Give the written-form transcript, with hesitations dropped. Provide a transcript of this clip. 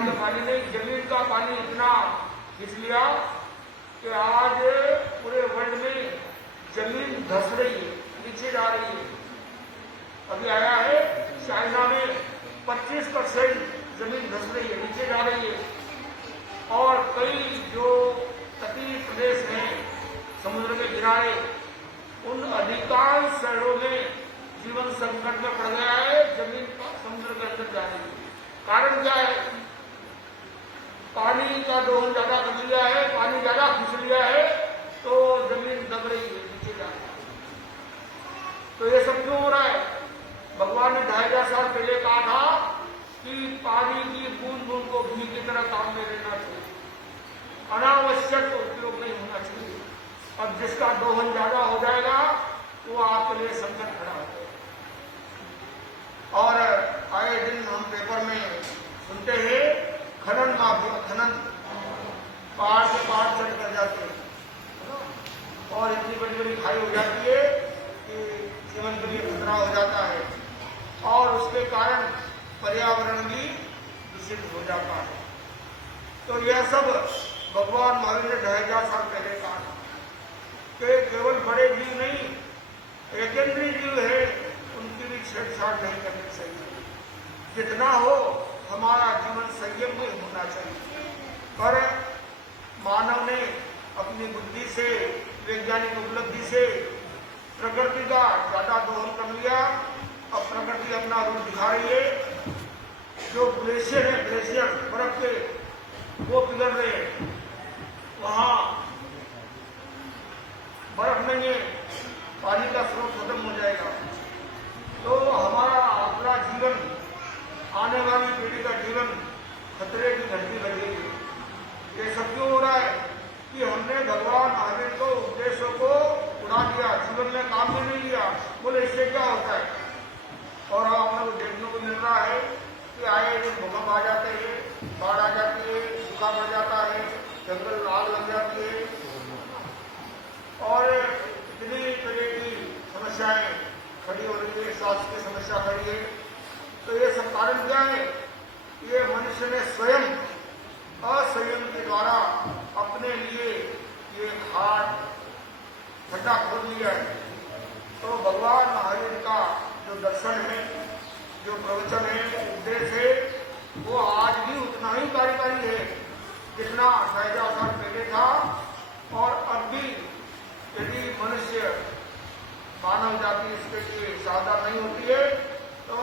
के पानी नहीं, जमीन का पानी इतना खींच लिया कि आज पूरे वर्ल्ड में जमीन धस रही है, नीचे जा रही है। अभी आया है चाइना में 25% जमीन धस रही है, नीचे जा रही है। और कई जो तटीय प्रदेश हैं समुद्र के किनारे, उन अधिकांश शहरों में जीवन संकट में पड़ गया है, जमीन समुद्र के अंदर जा रही है। कारण क्या है? पानी का दोहन ज्यादा कर लिया है, पानी ज्यादा खींच लिया है, तो जमीन दब रही है, नीचे जा रही है। तो ये सब क्यों हो रहा है? भगवान ने 2500 साल पहले कहा था कि पानी की बूंद बूंद को घी की तरह काम में लेना चाहिए, अनावश्यक उपयोग नहीं होना चाहिए। और जिसका दोहन ज्यादा हो जाएगा वो आपके लिए संकट खड़ा हो जाएगा। और आए दिन हम पेपर में सुनते हैं खनन माफिया, खनन पहाड़ से पहाड़ चढ़ कर जाते हैं और इतनी बड़ी बड़ी खाई हो जाती है कि जीवन के लिए खतरा हो जाता है और उसके कारण पर्यावरण भी दूषित हो जाता है। तो यह सब भगवान महावीर ने 2500 साल पहले कहा कि केवल बड़े जीव नहीं, एकेंद्रीय जीव है, उनकी भी छेड़छाड़ नहीं करनी चाहिए। जितना हो हमारा जीवन संयम में होना चाहिए। पर मानव ने अपनी बुद्धि से, वैज्ञानिक उपलब्धि से प्रकृति का ज्यादा दोहन कर लिया। अब प्रकृति अपना रूप दिखा रही है। जो ग्लेशियर है, ग्लेशियर बर्फ के, वो पिघल रहे हैं, वहां बर्फ नहीं है, पानी का स्रोत खत्म हो जाएगा। तो हमारा अपना जीवन, आने वाली पीढ़ी का जीवन खतरे की घंटी लगेगी। ये सब क्यों हो रहा है? कि हमने भगवान महावीर को उपदेशों को उड़ा दिया, जीवन में काम में नहीं लिया। बोले इससे क्या होता है? और हम लोग देखने को मिल रहा है कि आए दिन भूकंप आ जाते हैं, बाढ़ आ जाती है, सूखा पड़ जाता है, जंगल आग लग जाती है और इतनी तरह की समस्याएं खड़ी हो रही है, स्वास्थ्य की समस्या खड़ी है। तो ये सब कारण क्या है? ये मनुष्य ने स्वयं असंयम के द्वारा अपने लिए ये घाट खड्डा खोद लिया है। तो भगवान महावीर का जो दर्शन है, जो प्रवचन है, उपदेश है, वो आज भी उतना ही कार्यकारी है जितना 2500 साल पहले था। और अब भी यदि मनुष्य, मानव जाति इसके लिए सावधान नहीं होती है तो